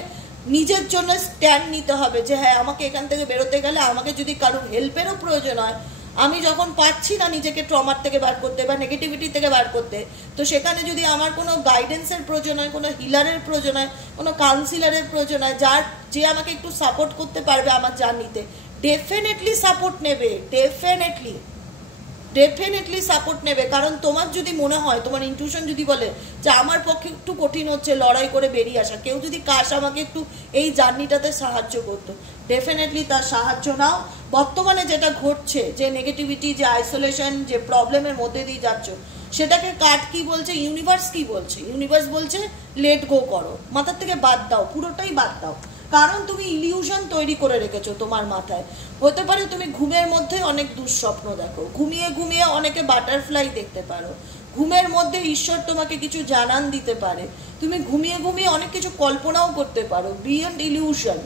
নিজের জন্য স্ট্যান্ড নিতে হবে যে হ্যাঁ, আমাকে এখান থেকে বেরোতে গেলে আমাকে যদি কারোর হেল্পেরও প্রয়োজন হয়, আমি যখন পাচ্ছি না নিজেকে ট্রমার থেকে বার করতে বা নেগেটিভিটি থেকে বার করতে, তো সেখানে যদি আমার কোনো গাইডেন্সের প্রয়োজন হয়, কোনো হিলারের প্রয়োজন হয়, কোনো কাউন্সিলারের প্রয়োজন হয়, যে আমাকে একটু সাপোর্ট করতে পারবে আমার জার্নিতে, ডেফিনেটলি সাপোর্ট নেবে, ডেফিনেটলি সাপোর্ট নেবে। কারণ তোমার যদি মনে হয়, তোমার ইনটিউশন যদি বলে যে আমার পক্ষে একটু কঠিন হচ্ছে লড়াই করে বেরিয়ে আসা, কেউ যদি কাশ আমাকে একটু এই জার্নিটাতে সাহায্য করতো, ডেফিনেটলি তার সাহায্য নাও। বর্তমানে যেটা ঘটছে, যে নেগেটিভিটি, যে আইসোলেশন, যে প্রবলেমের মধ্যে দিয়ে যাচ্ছ, সেটাকে কার্ড কি বলছে, ইউনিভার্স কি বলছে? ইউনিভার্স বলছে লেট গো করো, মাথার থেকে বাদ দাও, পুরোটাই বাদ দাও। কারণ তুমি ইলিউশন তৈরি করে রেখেছো তোমার মাথায়। হতে পারে তুমি ঘুমের মধ্যে অনেক দুঃস্বপ্ন দেখো, ঘুমিয়ে ঘুমিয়ে অনেকে বাটারফ্লাই দেখতে পারো, ঘুমের মধ্যে ঈশ্বর তোমাকে কিছু জানান দিতে পারে। তুমি ঘুমিয়ে ঘুমিয়ে অনেক কিছু কল্পনাও করতে পারো, বিয়ন্ড ইলিউশন,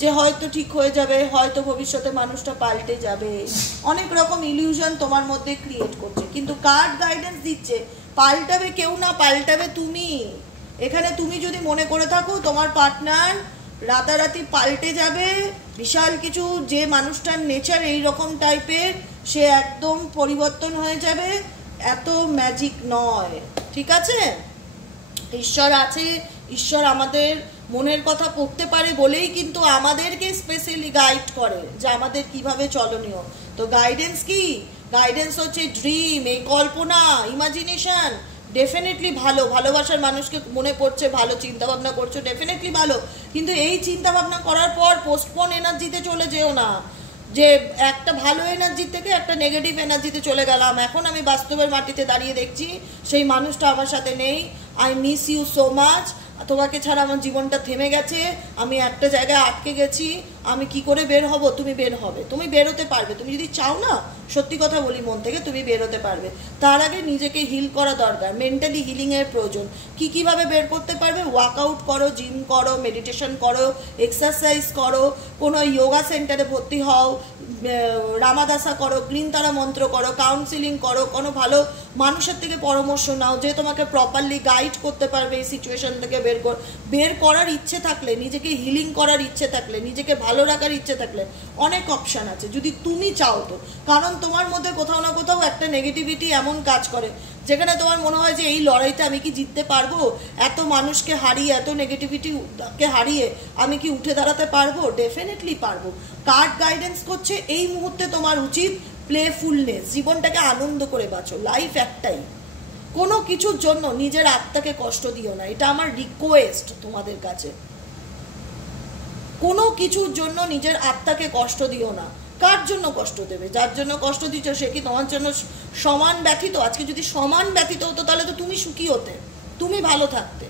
যে হয়তো ঠিক হয়ে যাবে, হয়তো ভবিষ্যতে মানুষটা পাল্টে যাবে, অনেক রকম ইলিউশন তোমার মধ্যে ক্রিয়েট করছে। কিন্তু কার্ড গাইডেন্স দিচ্ছে পাল্টাবে কেউ না, পাল্টাবে তুমি। এখানে তুমি যদি মনে করে থাকো তোমার পার্টনার রাতারাতি পাল্টে যাবে, বিশাল কিছু, যে মানুষটার নেচার এই রকম টাইপের, সে একদম পরিবর্তন হয়ে যাবে, এত ম্যাজিক নয়, ঠিক আছে? ঈশ্বর আছে, ঈশ্বর আমাদের মনের কথা পড়তে পারে বলেই কিন্তু আমাদেরকে স্পেশালি গাইড করে যে আমাদের কিভাবে চলনীয়। তো গাইডেন্স কি? গাইডেন্স হচ্ছে ড্রিম, এই কল্পনা, ইমাজিনেশন। ডেফিনেটলি ভালো, ভালোবাসার মানুষকে মনে পড়ছে, ভালো চিন্তা ভাবনা করছো, ডেফিনেটলি ভালো। কিন্তু এই চিন্তা ভাবনা করার পর পোস্টপোন এনার্জিতে চলে যেও না, যে একটা ভালো এনার্জি থেকে একটা নেগেটিভ এনার্জিতে চলে গেলাম। এখন আমি বাস্তবের মাটিতে দাঁড়িয়ে দেখছি সেই মানুষটা আমার সাথে নেই, I miss you so much, তোমাকে ছাড়া আমার জীবনটা থেমে গেছে, আমি একটা জায়গায় আটকে গেছি, আমি কি করে বের হব? তুমি বের হবে, তুমি বেরোতে পারবে, তুমি যদি চাও না, সত্যি কথা বলি মন থেকে, তুমি বেরোতে পারবে। তার আগে নিজেকে হিল করা দরকার, মেন্টালি হিলিংয়ের প্রয়োজন। কিভাবে বের করতে পারবে? ওয়ার্কআউট করো, জিম করো, মেডিটেশন করো, এক্সারসাইজ করো, কোনো যোগা সেন্টারে ভর্তি হও, রামাদাসা করো, গ্রিন তারা মন্ত্র করো, কাউন্সিলিং করো, কোনো ভালো মানুষের থেকে পরামর্শ নাও যে তোমাকে প্রপারলি গাইড করতে পারবে এই সিচুয়েশন থেকে বের করার ইচ্ছে থাকলে, নিজেকে হিলিং করার ইচ্ছে থাকলে, নিজেকে ভালো রাখার ইচ্ছে থাকলে অনেক অপশান আছে, যদি তুমি চাও তো। কারণ তোমার মধ্যে কোথাও না কোথাও একটা নেগেটিভিটি এমন কাজ করে যেখানে তোমার মনে হয় যে এই লড়াইটা আমি কি জিততে পারবো, এত মানুষকে হারিয়ে, এত নেগেটিভিটিকে হারিয়ে আমি কি উঠে দাঁড়াতে পারবো? ডেফিনেটলি পারবো। কার্ড গাইডেন্স করছে এই মুহূর্তে তোমার উচিত প্লেফুলনেস, জীবনটাকে আনন্দ করে বাঁচো। লাইফ একটাই, কোনো কিছুর জন্য নিজের আত্মাকে কষ্ট দিও না, এটা আমার রিকোয়েস্ট তোমাদের কাছে। কোনো কিছুর জন্য নিজের আত্মাকে কষ্ট দিও না। কার জন্য কষ্ট দেবে? যার জন্য কষ্ট দিচ্ছ সে কি তোমার জন্য সমান ব্যথিত? আজকে যদি সমান ব্যথিত হতো তাহলে তো তুমি সুখী হতে, তুমি ভালো থাকতে।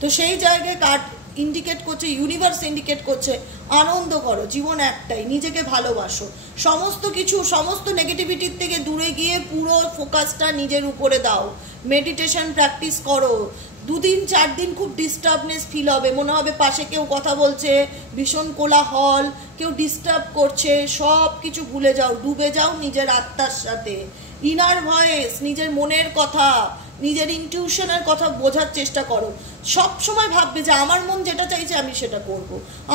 তো সেই জায়গায় কার্ড ইন্ডিকেট করছে, ইউনিভার্স ইন্ডিকেট করছে আনন্দ করো, জীবন একটাই, নিজেকে ভালোবাসো, সমস্ত কিছু, সমস্ত নেগেটিভিটির থেকে দূরে গিয়ে পুরো ফোকাসটা নিজের উপরে দাও। মেডিটেশন প্র্যাকটিস করো। 2 দিন 4 দিন খুব ডিস্টার্বনেস ফিল হবে, মনে হবে পাশে কেউ কথা বলছে, ভীষণ কোলাহল, কেউ ডিস্টার্ব করছে, সব কিছু ভুলে যাও, ডুবে যাও নিজের আত্মার সাথে। ইনার ভয়েস, নিজের মনের কথা, নিজের ইনটিউশনের কথা বোঝার চেষ্টা করো। সব সময় ভাববে যে আমার মন যেটা চাইছে আমি সেটা করব,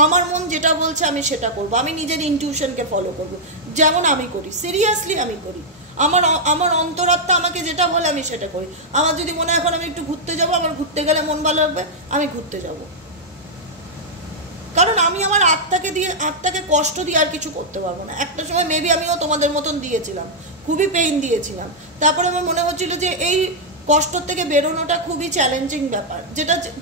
আমার মন যেটা বলছে আমি সেটা করব, আমি নিজের ইনটিউশনকে ফলো করব, যেমন আমি করি, সিরিয়াসলি আমি করি। আমার অন্তরাত্মা আমাকে যেটা বলে আমি সেটা করি। আমার যদি মনে হয় এখন আমি একটু ঘুরতে যাব, আমার ঘুরতে গেলে মন ভালো লাগবে, আমি ঘুরতে যাব। কারণ আমি আমার আত্মাকে কষ্ট দিয়ে আর কিছু করতে পারবো না। একটা সময় মেবি আমিও তোমাদের মতন দিয়েছিলাম, খুবই পেইন দিয়েছিলাম। তারপরে আমার মনে হচ্ছিল যে এই কষ্ট থেকে বেরোনোটা খুবই চ্যালেঞ্জিং ব্যাপার,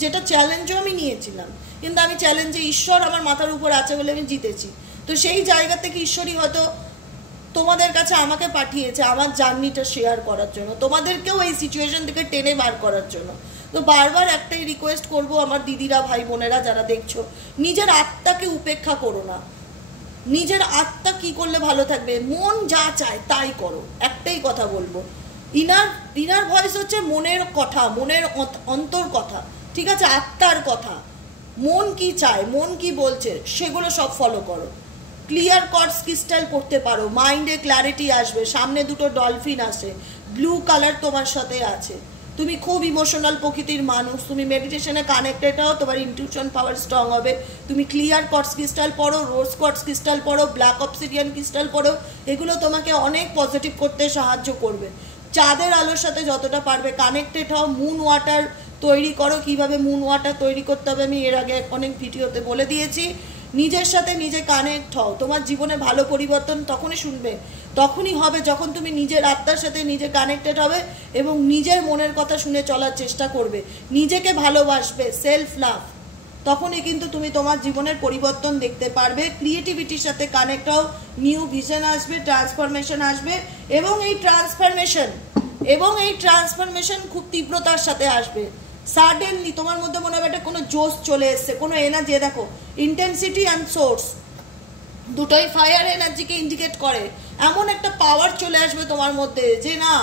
যেটা চ্যালেঞ্জও আমি নিয়েছিলাম, কিন্তু আমি চ্যালেঞ্জে ঈশ্বর আমার মাথার উপর আছে বলে আমি জিতেছি। তো সেই জায়গা থেকে ঈশ্বরই হয়তো তোমাদের কাছে আমাকে পাঠিয়েছে আমার জার্নিটা শেয়ার করার জন্য, তোমাদেরকেও এই সিচুয়েশন থেকে টেনে বার করার জন্য। তো বারবার একটাই রিকোয়েস্ট করব আমার দিদিরা, ভাই বোনেরা যারা দেখছো, নিজের আত্মাকে উপেক্ষা করো না। নিজের আত্মা কি করলে ভালো থাকবে? মন যা চায় তাই করো, একটাই কথা বলবো। ইনার ভয়েস হচ্ছে মনের কথা, মনের অন্তর কথা, ঠিক আছে, আত্মার কথা। মন কি চায়, মন কি বলছে, সেগুলো সব ফলো করো। ক্লিয়ার কর্ডস ক্রিস্টাল পড়তে পারো, মাইন্ডে ক্ল্যারিটি আসবে, সামনে 2টো ডলফিন আসে, ব্লু কালার তোমার সাথে আছে। তুমি খুব ইমোশনাল প্রকৃতির মানুষ, তুমি মেডিটেশনে কানেক্টেড হও, তোমার ইনটিউশন পাওয়ার স্ট্রং হবে। তুমি ক্লিয়ার কর্ডস ক্রিস্টাল পড়ো, রোজ কর্ডস ক্রিস্টাল পড়ো, ব্ল্যাক অবসিডিয়ান ক্রিস্টাল পড়ো, এগুলো তোমাকে অনেক পজিটিভ করতে সাহায্য করবে। চাঁদের আলোর সাথে যতটা পারবে কানেক্টেড হও। মুন ওয়াটার তৈরি করো, কিভাবে মুন ওয়াটার তৈরি করতে হবে আমি এর আগে অনেক ভিডিওতে বলে দিয়েছি। নিজের সাথে নিজে কানেক্ট হও, তোমার জীবনে ভালো পরিবর্তন তখনই হবে যখন তুমি নিজের আত্মার সাথে নিজে কানেক্টেড হবে এবং নিজের মনের কথা শুনে চলার চেষ্টা করবে, নিজেকে ভালোবাসবে, সেলফ লাভ। তখনই কিন্তু তুমি তোমার জীবনের পরিবর্তন দেখতে পারবে। ক্রিয়েটিভিটির সাথে কানেক্ট হও, নিউ ভিশন আসবে, ট্রান্সফরমেশন আসবে, এবং এই ট্রান্সফরমেশন খুব তীব্রতার সাথে আসবে। সাডেনলি তোমার মধ্যে মনে হবে একটা কোনো জোশ চলে এসছে, কোনো এনার্জি। দেখো, ইন্টেন্সিটি অ্যান্ড সোর্স দুটোই ফায়ার এনার্জিকে ইন্ডিকেট করে। এমন একটা পাওয়ার চলে আসবে তোমার মধ্যে যে না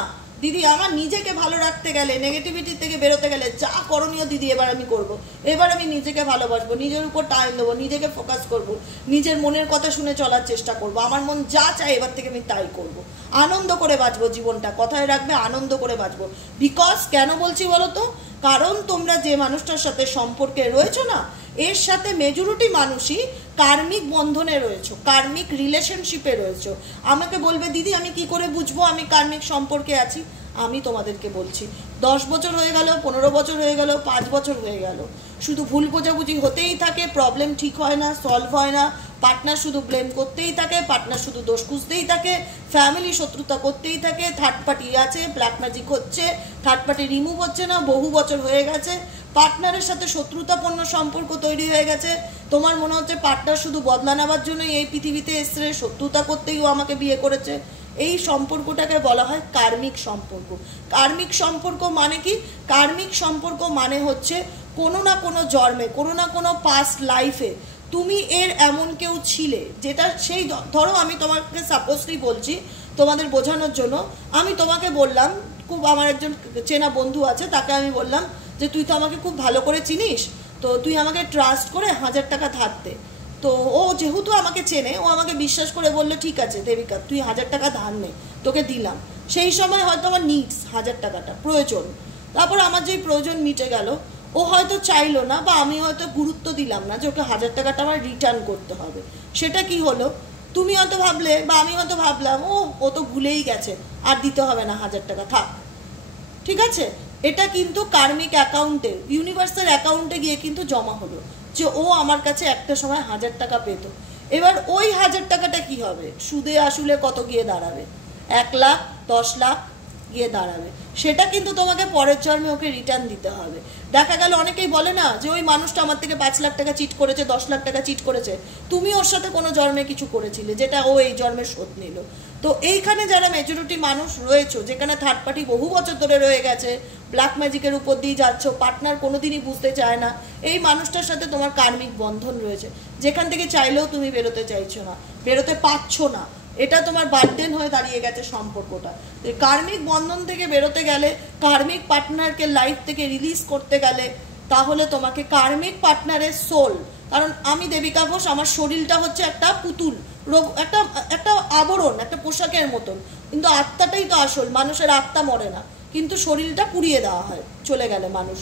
দিদি, আমার নিজেকে ভালো রাখতে গেলে, নেগেটিভিটি থেকে বেরোতে গেলে যা করণীয় দিদি এবার আমি করব। এবার আমি নিজেকে ভালোবাসবো, নিজের উপর টাইম দেবো, নিজেকে ফোকাস করব, নিজের মনের কথা শুনে চলার চেষ্টা করব, আমার মন যা চায় এবার থেকে আমি তাই করব। আনন্দ করে বাঁচবো জীবনটা, কথায় রাখবে, আনন্দ করে বাঁচবো। বিকজ কেন বলছি বলো তো? কারণ তোমরা যে মানুষটার সাথে সম্পর্কে রয়েছো না, এর সাথে মেজরিটি মানুষই কার্মিক বন্ধনে রয়েছে, কার্মিক রিলেশনশিপে রয়েছে। আমাকে বলবে দিদি আমি কি করে বুঝবো আমি কার্মিক সম্পর্কে আছি? আমি তোমাদেরকে বলছি, 10 বছর হয়ে গেল, 15 বছর হয়ে গেল, 5 বছর হয়ে গেল, শুধু ভুল বোঝাবুঝি হতেই থাকে, প্রবলেম ঠিক হয় না, সলভ হয় না, পার্টনার শুধু ব্লেম করতেই থাকে, পার্টনার শুধু দোষ খুঁজতেই থাকে, ফ্যামিলি শত্রুতা করতেই থাকে, থার্ড পার্টি আছে, ব্ল্যাক ম্যাজিক হচ্ছে, থার্ড পার্টি রিমুভ হচ্ছে না, বহু বছর হয়ে গেছে, পার্টনারের সাথে শত্রুতাপূর্ণ সম্পর্ক তৈরি হয়ে গেছে। তোমার মনে হচ্ছে পার্টনার শুধু বদলা নেওয়ার জন্যই এই পৃথিবীতে এসে, শত্রুতা করতেই ও আমাকে বিয়ে করেছে। এই সম্পর্কটাকে বলা হয় কার্মিক সম্পর্ক। কার্মিক সম্পর্ক মানে কি? কার্মিক সম্পর্ক মানে হচ্ছে কোনো না কোনো জন্মে, কোনো না কোনো পাস্ট লাইফে তুমি এর এমন কেউ ছিলে, যেটা সেই, ধরো আমি তোমাকে সাপোজলি বলছি তোমাদের বোঝানোর জন্য, আমি তোমাকে বললাম, খুব আমার একজন চেনা বন্ধু আছে, তাকে আমি বললাম যে তুই তো আমাকে খুব ভালো করে চিনিস, তো তুই আমাকে ট্রাস্ট করে 1000 টাকা ধার দে। তো ও যেহেতু আমাকে চেনে, ও আমাকে বিশ্বাস করে বললো ঠিক আছে দেবিকা তুই 1000 টাকা ধার নে, তোকে দিলাম। সেই সময় হয়তো আমার নিডস 1000 টাকাটা প্রয়োজন, তারপর আমার যেই প্রয়োজন মিটে গেল, ও হয়তো চাইলো না, বা আমি হয়তো গুরুত্ব দিলাম না যে ওকে 1000 টাকাটা আমার রিটার্ন করতে হবে। সেটা কি হলো? তুমি হয়তো ভাবলে, বা আমি হয়তো ভাবলাম ও তো ভুলেই গেছে, আর দিতে হবে না 1000 টাকা, থাক, ঠিক আছে? এটা কিন্তু কার্মিক অ্যাকাউন্টে, ইউনিভার্সাল অ্যাকাউন্টে গিয়ে কিন্তু জমা হলো যে ও আমার কাছে একটা সময় 1000 টাকা পেত। এবার ওই 1000 টাকাটা কি হবে? সুদে আসলে কত গিয়ে দাঁড়াবে? 1 লাখ, 10 লাখ গিয়ে দাঁড়াবে। সেটা কিন্তু তোমাকে পরের জন্মে ওকে রিটার্ন দিতে হবে। দেখা গেল অনেকেই বলে না যে ওই মানুষটা আমার থেকে 5 লাখ টাকা চিট করেছে, 10 লাখ টাকা চিট করেছে, তুমি ওর সাথে কোনো জন্মে কিছু করেছিলে যেটা ও এই জন্মে শোধ নিল। তো এইখানে যারা মেজরিটি মানুষ রয়েছে, যেখানে থার্ড পার্টি বহু বছর ধরে রয়ে গেছে, ব্ল্যাক ম্যাজিকের উপর দিয়ে যাচ্ছ, পার্টনার কোনোদিনই বুঝতে চায় না, এই মানুষটার সাথে তোমার কার্মিক বন্ধন রয়েছে, যেখান থেকে চাইলেও তুমি বেরোতে চাইছো না, বেরোতে পারছো না, এটা তোমার বার্ডেন হয়ে দাঁড়িয়ে গেছে সম্পর্কটা। কার্মিক বন্ধন থেকে বেরোতে গেলে, কার্মিক পার্টনারকে লাইফ থেকে রিলিজ করতে গেলে, তাহলে তোমাকে কার্মিক পার্টনারের সোল, কারণ আমি দেবিকা ঘোষ, আমার শরীরটা হচ্ছে একটা পুতুল, একটা একটা আবরণ, একটা পোশাকের মতন, কিন্তু আত্মাটাই তো আসল। মানুষের আত্মা মরে না, কিন্তু শরীরটা পুড়িয়ে দেওয়া হয় চলে গেলে মানুষ।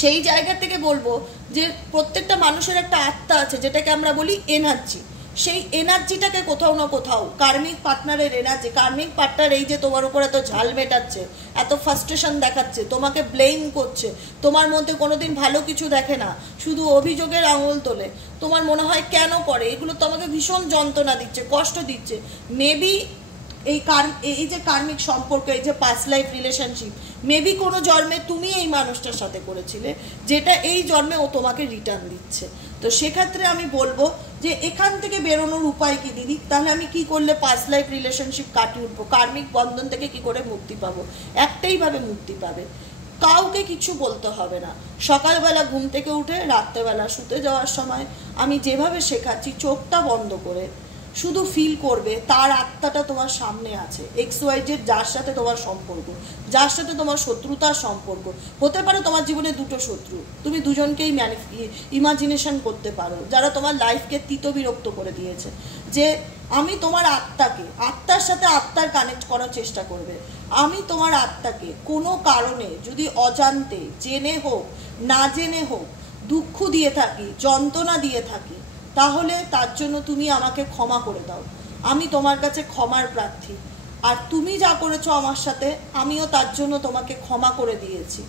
সেই জায়গা থেকে বলবো যে প্রত্যেকটা মানুষের একটা আত্মা আছে, যেটাকে আমরা বলি এনার্জি। সেই এনার্জিটাকে কোথাও না কোথাও, কার্মিক পার্টনারের এনার্জি, কার্মিক পার্টনার এই যে তোমার উপর এত ঝাল মেটাচ্ছে, এত ফ্রাস্ট্রেশন দেখাচ্ছে, তোমাকে ব্লেম করছে, তোমার মধ্যে কোনোদিন ভালো কিছু দেখে না, শুধু অভিযোগের আঙুল তোলে, তোমার মনে হয় কেন করে, এগুলো তোমাকে ভীষণ যন্ত্রণা দিচ্ছে, কষ্ট দিচ্ছে। মেবি এই যে কার্মিক সম্পর্ক, এই যে পাস্ট লাইফ রিলেশনশিপ, মেবি কোনো জন্মে তুমি এই মানুষটার সাথে করেছিলে, যেটা এই জন্মে ও তোমাকে রিটার্ন দিচ্ছে। তো সেক্ষেত্রে আমি বলবো যে এখান থেকে বেরোনোর উপায় কি দিদি? তাহলে আমি কি করলে পাস্ট লাইফ রিলেশনশিপ কাটিয়ে উঠবো, কার্মিক বন্ধন থেকে কি করে মুক্তি পাবো? একটাই ভাবে মুক্তি পাবে, কাউকে কিছু বলতে হবে না। সকালবেলা ঘুম থেকে উঠে রাত্রেবেলা শুতে যাওয়ার সময় আমি যেভাবে শেখাচ্ছি, চোখটা বন্ধ করে শুধু ফিল করবে তার আত্মাটা তোমার সামনে আছে। XYZ যার সাথে তোমার সম্পর্ক, যার সাথে তোমার শত্রুতার সম্পর্ক, হতে পারে তোমার জীবনে 2টো শত্রু, তুমি দুজনকেই ইমাজিনেশন করতে পারো, যারা তোমার লাইফকে তিত বিরক্ত করে দিয়েছে। যে আমি তোমার আত্মাকে, আত্মার সাথে আত্মার কানেক্ট করার চেষ্টা করবে। আমি তোমার আত্মাকে কোনো কারণে যদি অজান্তে, জেনে হোক না জেনে হোক, দুঃখ দিয়ে থাকি, যন্ত্রণা দিয়ে থাকি, তাহলে তার জন্য তুমি আমাকে ক্ষমা করে দাও। আমি তোমার কাছে ক্ষমার প্রার্থী। আর তুমি যা করেছো আমার সাথে, আমিও তার জন্য তোমাকে ক্ষমা করে দিয়েছি।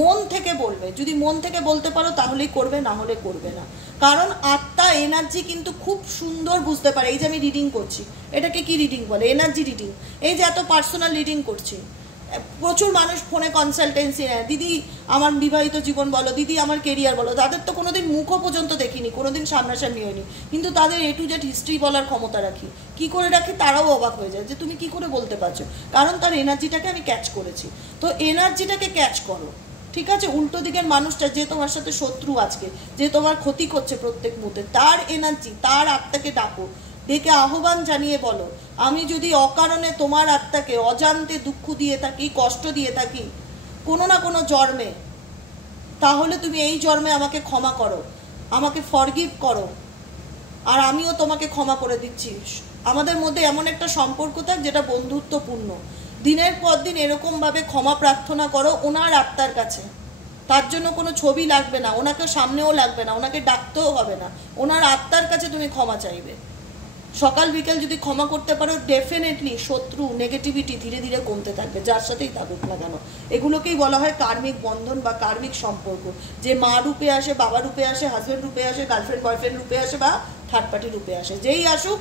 মন থেকে বলবে, যদি মন থেকে বলতে পারো তাহলেই করবে, না হলে করবে না। কারণ আত্মা এনার্জি কিন্তু খুব সুন্দর বুঝতে পারে। এই যে আমি রিডিং করছি, এটাকে কি রিডিং বলে? Energy reading. এই যে এত পার্সোনাল রিডিং করছি, প্রচুর মানুষ ফোনে কনসালটেন্সি নেয়, দিদি আমার বিবাহিত জীবন বলো, দিদি আমার কেরিয়ার বলো। তাদের তো কোনোদিন মুখও পর্যন্ত দেখিনি, কোনোদিন সামনাসামনি হয়নি, কিন্তু তাদের A to Z হিস্ট্রি বলার ক্ষমতা রাখি। কি করে রাখি তারাও অবাক হয়ে যায় যে তুমি কি করে বলতে পারছো, কারণ তার এনার্জিটাকে আমি ক্যাচ করেছি। তো এনার্জিটাকে ক্যাচ করো, ঠিক আছে? উল্টো দিকের মানুষটা যে তোমার সাথে শত্রু, আজকে যে তোমার ক্ষতি করছে প্রত্যেক মুহূর্তে, তার এনার্জি, তার আত্মাকে ডাকো, ডেকে আহ্বান জানিয়ে বলো, আমি যদি অকারণে তোমার আত্মাকে অজান্তে দুঃখ দিয়ে থাকি, কষ্ট দিয়ে থাকি কোনো না কোনো জন্মে, তাহলে তুমি এই জন্মে আমাকে ক্ষমা করো, আমাকে ফরগিভ করো, আর আমিও তোমাকে ক্ষমা করে দিচ্ছি। আমাদের মধ্যে এমন একটা সম্পর্ক থাক যেটা বন্ধুত্বপূর্ণ। দিনের পর দিন এরকমভাবে ক্ষমা প্রার্থনা করো ওনার আত্মার কাছে। তার জন্য কোনো ছবি লাগবে না, ওনাকে সামনেও লাগবে না, ওনাকে ডাকতেও হবে না, ওনার আত্মার কাছে তুমি ক্ষমা চাইবে। সকাল বিকেল যদি ক্ষমা করতে পারো, ডেফিনেটলি শত্রু, নেগেটিভিটি ধীরে ধীরে কমতে থাকবে, যার সাথেই থাকুক না কেন। এগুলোকেই বলা হয় কার্মিক বন্ধন বা কার্মিক সম্পর্ক। যে মা রূপে আসে, বাবা রূপে আসে, হাজব্যান্ড রূপে আসে, গার্লফ্রেন্ড বয়ফ্রেন্ড রূপে আসে, বা থার্ড পার্টি রূপে আসে, যেই আসুক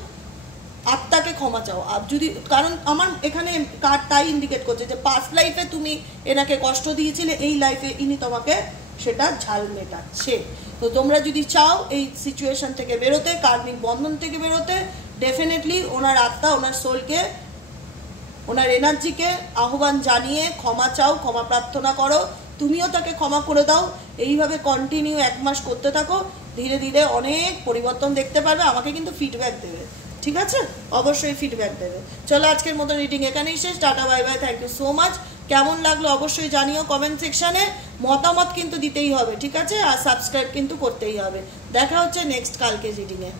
আত্মাকে ক্ষমা চাও। যদি, কারণ আমার এখানে কার্ড তাই ইন্ডিকেট করছে যে পাস্ট লাইফে তুমি এনাকে কষ্ট দিয়েছিলে, এই লাইফে ইনি তোমাকে সেটা ঝাল মেটাচ্ছে। তো তোমরা যদি চাও এই সিচুয়েশন থেকে বেরোতে, কার্মিক বন্ধন থেকে বেরোতে, ডেফিনেটলি ওনার আত্মা, ওনার সোলকে, ওনার এনার্জিকে আহ্বান জানিয়ে ক্ষমা চাও, ক্ষমা প্রার্থনা করো, তুমিও তাকে ক্ষমা করে দাও। এইভাবে কন্টিনিউ 1 মাস করতে থাকো, ধীরে ধীরে অনেক পরিবর্তন দেখতে পারবে। আমাকে কিন্তু ফিডব্যাক দেবে, ঠিক আছে? অবশ্যই ফিডব্যাক দেবে। চলো আজকের মতো রিডিং এখানেই শেষ। Tata, bye bye, thank you so much. কেমন লাগলো অবশ্যই জানিও কমেন্ট সেকশানে। মতামত কিন্তু দিতেই হবে, ঠিক আছে? আর সাবস্ক্রাইব কিন্তু করতেই হবে। দেখা হচ্ছে নেক্সট কালকে রিডিংয়ে।